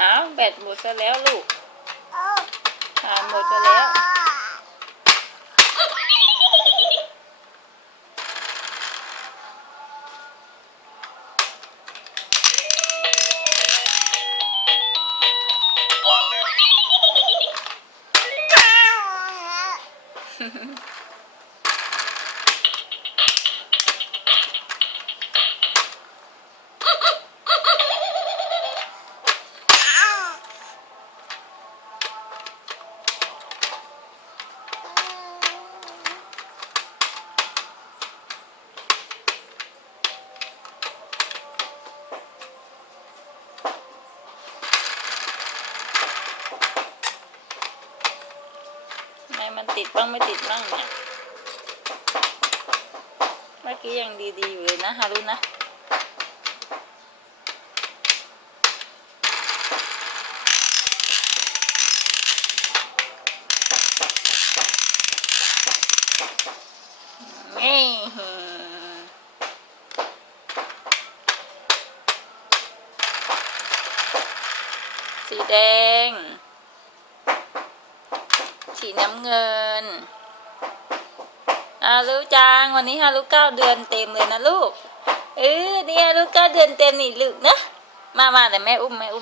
อาแบตหมดซะแล้วลูกหาหมดซะแล้วท มันติดบ้างไม่ติดบ้างเนี่ย เมื่อกี้ยังดีๆอยู่เลยนะฮารุนะสีแดง สีน้ำเงินอาลูจังวันนี้ฮาลูเก้าเดือนเต็มเลยนะลูกเออเนี่ยลูกเก้าเดือนเต็มนี่ลูกนะมามาแต่แม่อุ้มแม่อุ้ม